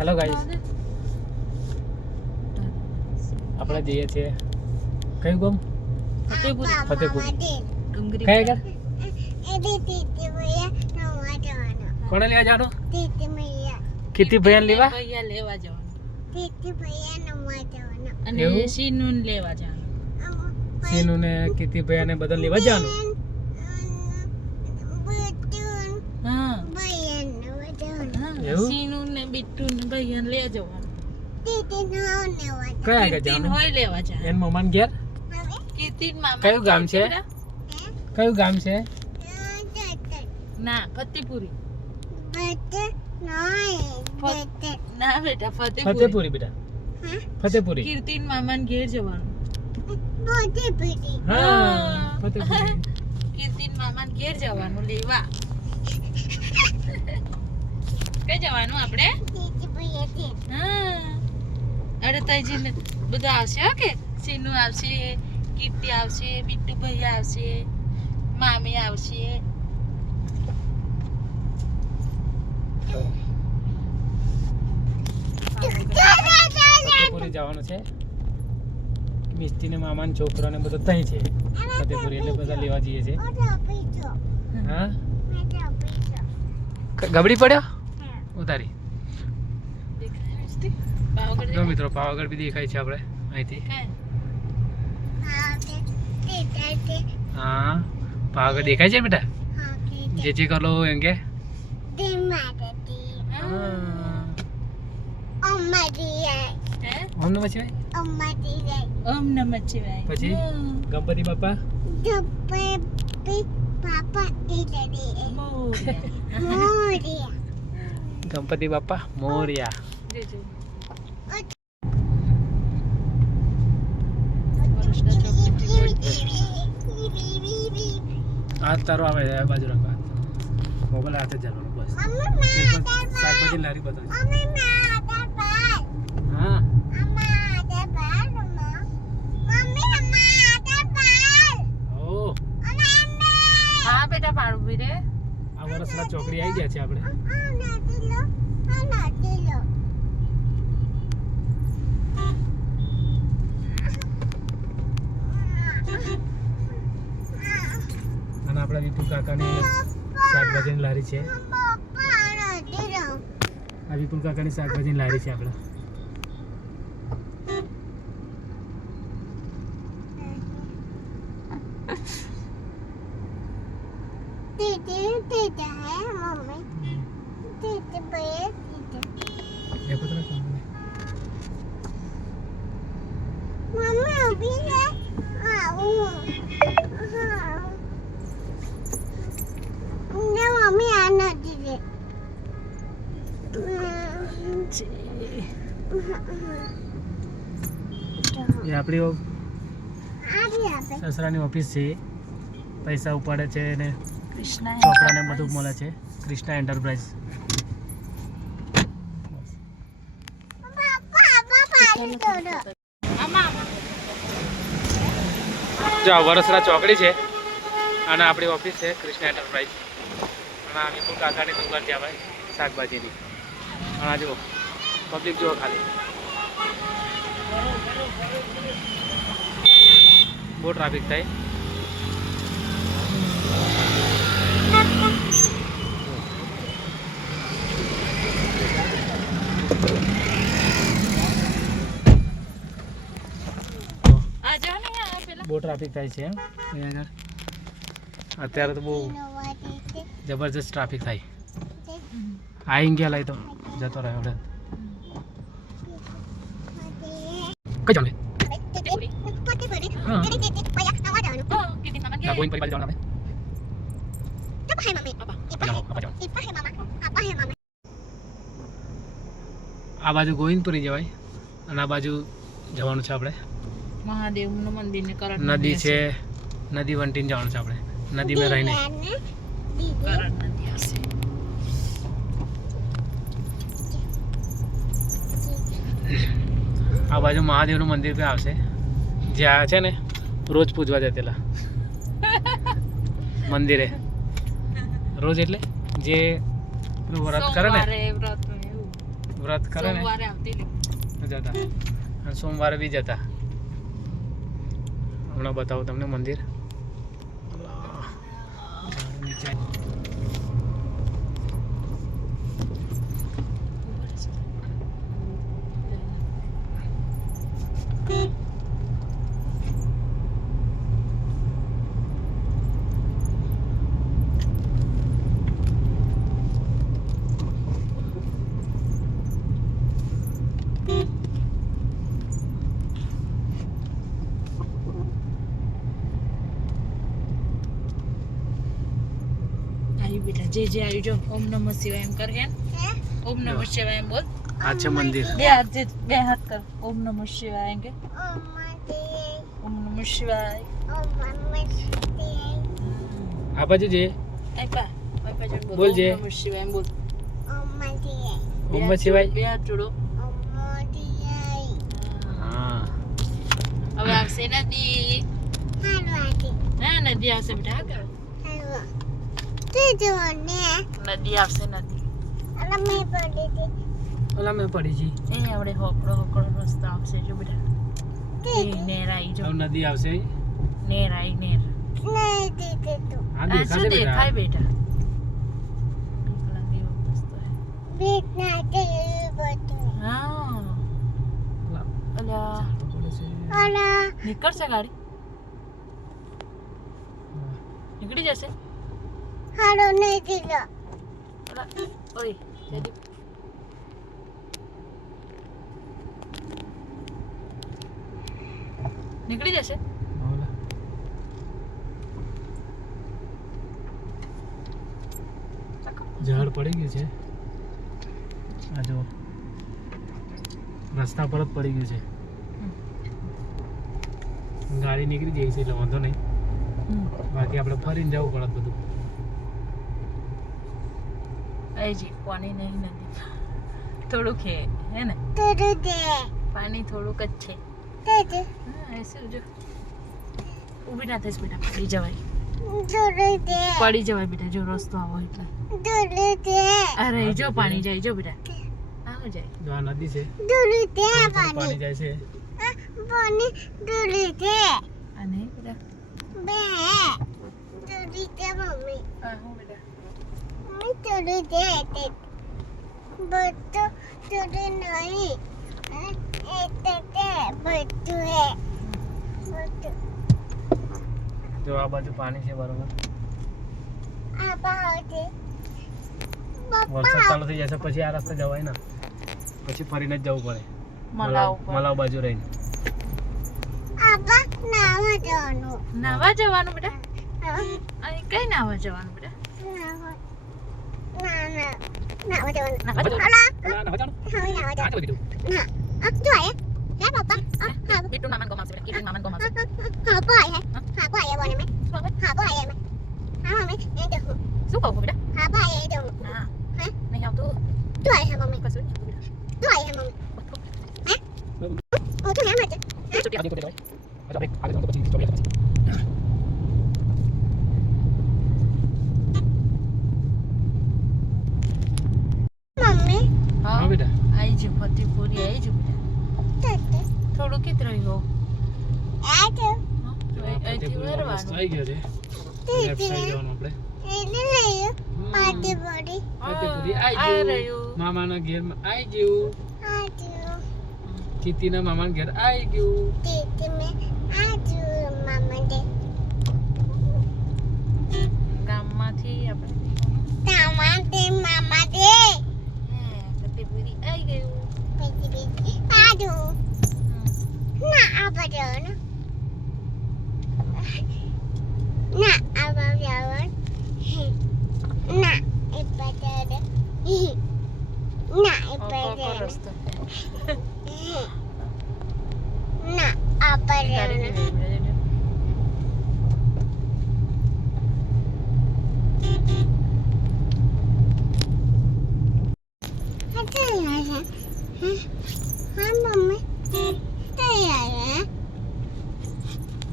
Hello guys, આપણે જઈએ છીએ કયું ગામ? ફતેપુરી. કયા ઘર? કોને લેવા જવાનું? કીર્તિ ભૈયા લેવા અને સીનું લેવા જવાનું. સીનુ ને કીર્તિ ભૈયા ને બધા લેવા જવાનું. હા એવું? સીનું ને બિટ્ટુ ને ભૈયા લઈ જવાનું. કયા આગળ કીર્તિન જવાનું? હોય લેવા જવાનું. એન મમ્માન ઘેર? કીર્તિન મામા કયું ગામ છે? કયું ગામ છે? ના ફતેપુરી. ના બેટા ફતેપુરી. ફતેપુરી બેટા, ફતેપુરી. કીર્તિન મામાન ઘેર જવાનું. હા, ફતેપુરી. કીર્તિન મામાન ઘેર જવાનું લેવા. કઈ જવાનું આપણે? હા અરે તઈજીને બધા આવશે. હો કે સીનુ આવશે, કીર્તિ આવશે, બિટ્ટુ ભૈયા આવશે, મામી આવશે. ફતેપુરી જવાનું છે. મિસ્ટી ને મામા ને છોકરા ને બધા તઈ છે ફતેપુરી, એટલે બધા લેવા જઈએ છે. હા, ગબડી પડ્યો ઉતારી. જો મિત્રો, પાવાગઢ બી દેખાય છે આપણે અહીંથી. હા, પાવાગઢ દેખાય છે બેટા? જે કરો એમ કે ઓમ નમઃ શિવાય. ઓમ નમઃ શિવાય. પછી ગણપતિ બાપા. ગણપતિ બાપા મોર્યા. આ તારો આવે આ બાજુ રાખવા. મોબાઈલ હાથે જ જવાનું બસ. શાકભાજી લારી બતાવજો. હા, ઓ હા બેટા પાડું બી રે. આ વરસના ચોકડી આવી ગયા છે આપણે. અને આપણા વિપુલ કાકાની શાકભાજીની લારી છે. આ વિપુલ કાકાની શાકભાજીની લારી છે આપણે. એ પતરા કામ કરે. એ આપણી સસરાની ઓફિસ છે. પૈસા ઉપાડે છે ને કૃષ્ણ ચોપડાને બધું મળે છે. કૃષ્ણા એન્ટરપ્રાઇઝ. જો આ વરસરા ચોકડી છે અને આપણી ઓફિસ છે કૃષ્ણા એન્ટરપ્રાઇઝ. અને આ વિપુલ કાકાની દુકાન છે આપણે શાકભાજીની. અને આ જુઓ પબ્લિક જુઓ ખાલી. બહુ ટ્રાફિક થાય. બહુ ટ્રાફિક થાય છે અહીંયા આગળ. અત્યારે તો બહુ જબરજસ્ત ટ્રાફિક થાય. આઈ ગયા લાઈ તો જતો રહ્યો હવે. કઈ જાણે? હા, ગોઈંગ પરિવાર જવાનું આપણે. આ બાજુ ગોવિંદપુરી જવાય અને આ બાજુ જવાનું છે આપણે મહાદેવનું મંદિર ને કરણ નદી છે. નદી વંટીને જવાનું છે આપણે. નદી માં રહીને કરણ નદી હશે. આ બાજુ મહાદેવનું મંદિર પણ આવશે, જ્યાં છે ને રોજ પૂજવા જતેલા મંદિરે. રોજ એટલે જે પેલું વ્રત કરે ને, વ્રત કરે ને સોમવારે આવતી લે જતા અને સોમવારે બી જતા. હમણાં બતાવું તમને મંદિર. નીચે આવી બેટા જે આવી જો ઓમ નમઃ શિવાય એમ કર હે ઓમ નમઃ શિવાય એમ બોલ. આ છે મંદિર. બે હાથ કર ઓમ નમઃ શિવાય એમ કે ઓમ નમઃ શિવાય. આ બાજુ જે આયપા જણ બોલ બોલ જે. ઓમ નમઃ શિવાય એમ બોલ. ઓમ નમઃ શિવાય. બે હાથ જોડો. હા હવે આવશે નદી. હા નદી આવશે બેટા હા કરો. નદી આવશે નદી. ઓલા મેં પડી જી. એ આપણે હોકળો રસ્તો આવશે જો બેટા. એ નેર આવી જો. હવે નદી આવશે. નેર આવી નેર. આ આ શું દેખાશે દેખાય બેટા. બેટા હા અલા નીકળશે ગાડી નીકળી જશે. અલા, ઓય જલ્દી. નીકળી જશે. ઓલા. ઝાડ પડી ગયું છે. આ જો રસ્તા પર જ પડી ગયું છે. ગાડી નીકળી જાય છે એટલે વાંધો નહીં. બાકી આપણે ફરીને જવું પડે બધું. જી પાણી નહીં નદી થોડુંક હે હે ને પાણી થોડુંક જ છે. હા એ શું જો ઊભી ના થઈશ બેટા પડી જવાય બેટા જો રસ્તો આવો એટલે અરે જો પાણી જાય જો બેટા આવો જાય. જો આ નદી છે. પાણી જાય છે. અને બેટા હા હું બેટા જો આ બાજુ પાણી છે બરોબર. વરસાદ ચાલુ થઈ જશે પછી આ રસ્તે જવાય ને પછી ફરીને જ જવું પડે. મલાવ બાજુ રહીને. નાવા જવાનું બેટા. અહીં કઈ નાવા જવાનું બેટા. નાવા જવાનું. બીટુ મામાન ગોમ આવશે બેટા. કીટુ મામાન ગોમ આવશે. શું કહું બેટા? હા નહીં આવતું. કશું નહીં આવતું હા બેટા. આઈ જો ફતેપુરી આઈ જો બેટા. થોડું કીત રહ્યું અહીંથી વરવાનું. આવી ગયો છે. લેફ્ટ સાઈડ જવાનું આપણે. ફતેપુરી આવી આ ગયું. રહ્યું. મામાના ઘેરમાં આવી ગયું. કીર્તિના મામાના ઘેર આવી ગયું. ગામમાંથી આપણે ફતેપુરી આવી ગયું. રસ્તો ગાડી નહીં બેટા.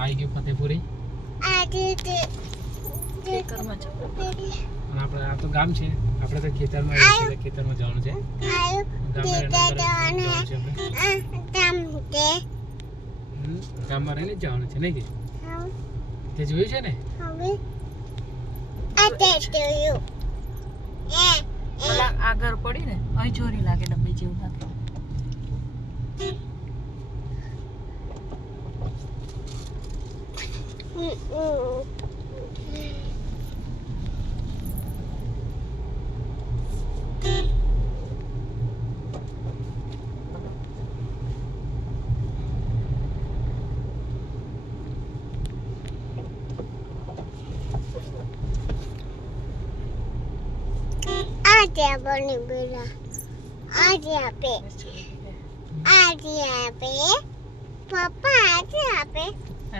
આવી ગયું ફતેપુરી. ખેતરમાં અને આપણે આ તો ગામ છે, આપણે તો ખેતરમાં રહીએ છીએ, એટલે ખેતરમાં જવાનું છે. ગામમાં રહીને જ જવાનું છે નહીં કે તે જોયું છે ને? આગળ પડી ને અહીં ચોરી લાગે, ડબ્બી જેવું લાગે.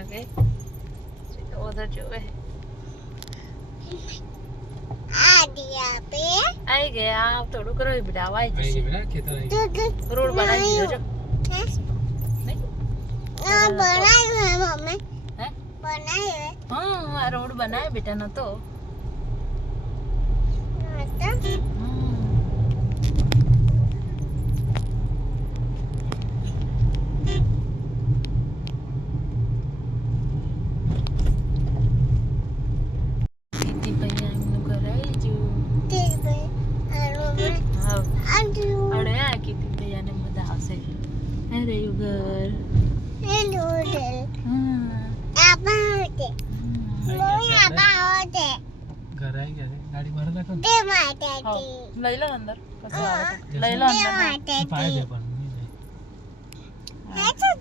Okay. उधर जो है आई गया. आप थोड़ू करो बेटा, आवाज આવી ગઈ બેટા, ખેતર આવી ગયું. रोड बना दीजिए जो हाँ रोड बनाए बेटा ना तो अरे युगर ઘરે આવી ગયા છે. ગાડી બહાર રાખો ને. લઈ લો અંદર લઈ લો અંદર પાય દે પણ નહીં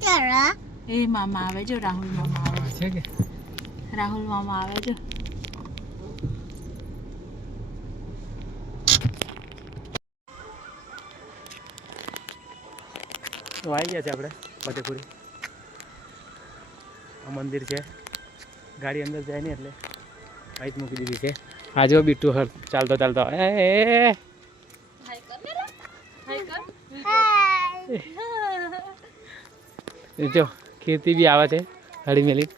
જાય. એ મામા આવે જો, રાહુલ મામા આવે છે કે રાહુલ મામા આવે જો. તો આવી ગયા છે આપણે ફતેપુરી. આ મંદિર છે, ગાડી અંદર જાય ને એટલે અહીં જ મૂકી દીધી છે. આ જો બીટુ હર ચાલતો ચાલતો જો કીર્તિ બી આવે છે હળી મેલી.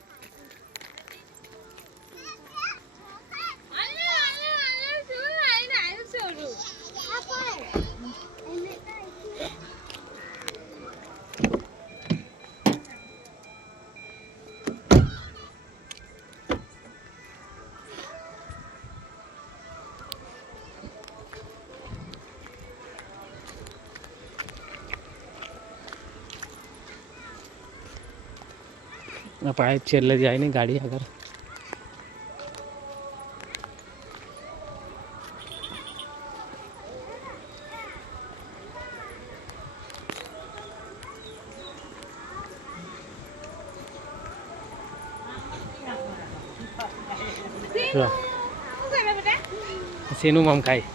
પાઇપ છેલ્લે જાય ને ગાડી આગળ. શેનું મમ ખાય?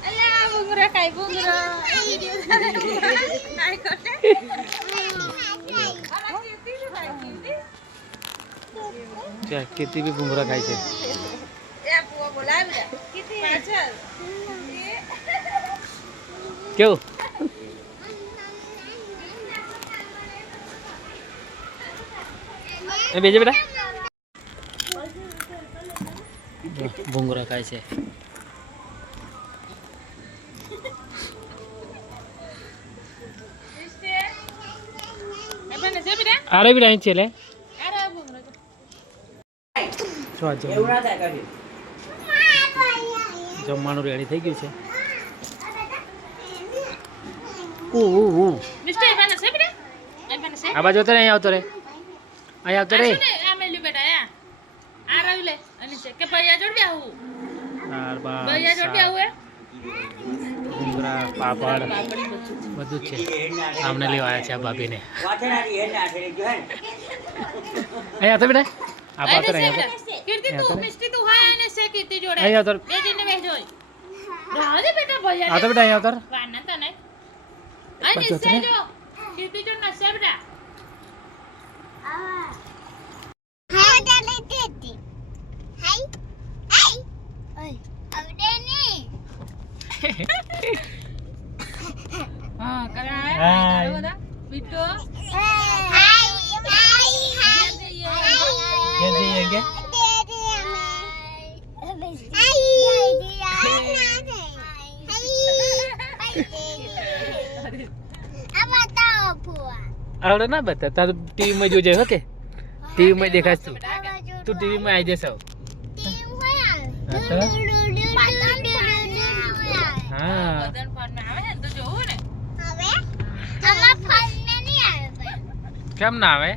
કીર્તિ બી ભૂંગરા ખાય છે. કેવું એ બેજે બેટા ભૂંગરા ખાય છે. અરે બી અહીં છે લે જમવાનું રેડી થઈ ગયું છે. આ બાજુ તો અહીં આવતો રે, અહીં આવતો રે. પાપડ બધું જ છે. આમને લેવા આવ્યા છે આ ભાભીને. અહીં આવતો બેટા આ પાત્ર અહીં આવતો. કીર્તિ તું મિષ્ટી તું હા અને સે કીર્તિ જોડે અહીં આવતો. બે જણને બેસ જોઈ રાહે બેટા ભૈયા આવતો બેટા અહીં આવતો. વાના તને અને સે જો કીર્તિ જો નસે બેટા હા ચાલે તેતી હાય હાય ઓય આવડે ની હા કરાય બધા બીટો હાય હાય ¿Qué sigue? આવડે ના બતા તાર ટીવીમાં જોજે હો કે ટીવીમાં દેખાશ તું તું ટીવીમાં આવી જશે હા બધાને ફોનમાં આવે ને તો જોવું ને કેમ ના આવે